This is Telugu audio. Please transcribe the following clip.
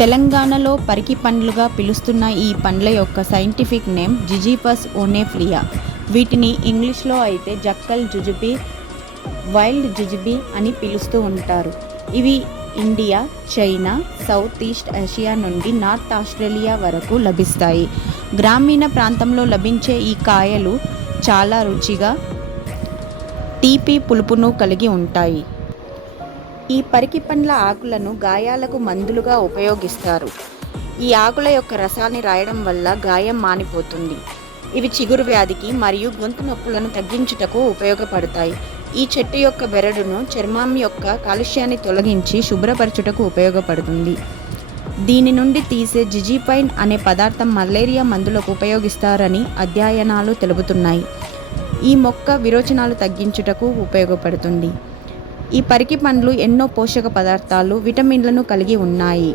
తెలంగాణలో పరికి పండ్లుగా పిలుస్తున్న ఈ పండ్ల యొక్క సైంటిఫిక్ నేమ్ జిజిఫస్ ఓనేఫ్లియా. వీటిని ఇంగ్లీష్లో అయితే జక్కల్ జుజుబీ, వైల్డ్ జుజుబీ అని పిలుస్తూ ఉంటారు. ఇవి India, China, south east Asia నుండి నార్త్ ఆస్ట్రేలియా వరకు లభిస్తాయి. గ్రామీణ ప్రాంతంలో లభించే ఈ కాయలు చాలా రుచిగా తీపి పులుపును కలిగి ఉంటాయి. ఈ పరికి పండ్ల ఆకులను గాయాలకు మందులుగా ఉపయోగిస్తారు. ఈ ఆకుల యొక్క రసాన్ని రాయడం వల్ల గాయం మానిపోతుంది. ఇవి చిగురు వ్యాధికి మరియు గొంతు నొప్పులను తగ్గించుటకు ఉపయోగపడతాయి. ఈ చెట్టు యొక్క బెరడును చర్మం యొక్క కాలుష్యాన్ని తొలగించి శుభ్రపరచుటకు ఉపయోగపడుతుంది. దీని నుండి తీసే జిజిపైన్ అనే పదార్థం మలేరియా మందులకు ఉపయోగిస్తారని అధ్యయనాలు తెలుపుతున్నాయి. ఈ మొక్క విరోచనాలు తగ్గించుటకు ఉపయోగపడుతుంది. ఈ పరికి పండ్లు ఎన్నో పోషక పదార్థాలు, విటమిన్లను కలిగి ఉన్నాయి.